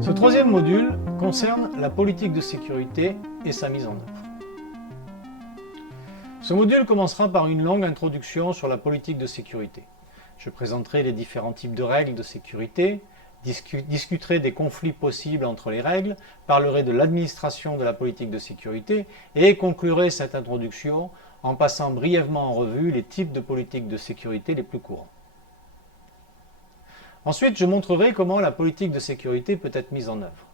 Ce troisième module concerne la politique de sécurité et sa mise en œuvre. Ce module commencera par une longue introduction sur la politique de sécurité. Je présenterai les différents types de règles de sécurité, discuterai des conflits possibles entre les règles, parlerai de l'administration de la politique de sécurité et conclurai cette introduction en passant brièvement en revue les types de politiques de sécurité les plus courants. Ensuite, je montrerai comment la politique de sécurité peut être mise en œuvre.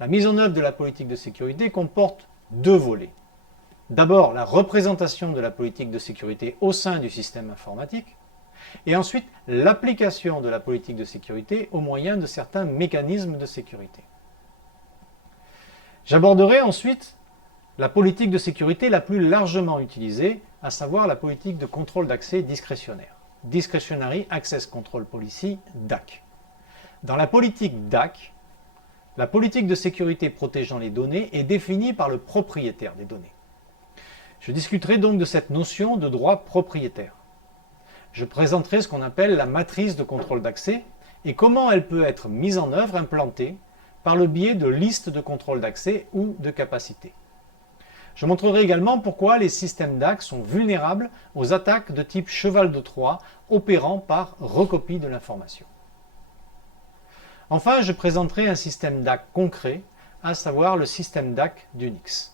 La mise en œuvre de la politique de sécurité comporte deux volets. D'abord, la représentation de la politique de sécurité au sein du système informatique, et ensuite l'application de la politique de sécurité au moyen de certains mécanismes de sécurité. J'aborderai ensuite la politique de sécurité la plus largement utilisée, à savoir la politique de contrôle d'accès discrétionnaire. Discretionary Access Control Policy, DAC. Dans la politique DAC, la politique de sécurité protégeant les données est définie par le propriétaire des données. Je discuterai donc de cette notion de droit propriétaire. Je présenterai ce qu'on appelle la matrice de contrôle d'accès et comment elle peut être mise en œuvre, implantée, par le biais de listes de contrôle d'accès ou de capacités. Je montrerai également pourquoi les systèmes DAC sont vulnérables aux attaques de type cheval de Troie opérant par recopie de l'information. Enfin, je présenterai un système DAC concret, à savoir le système DAC d'Unix.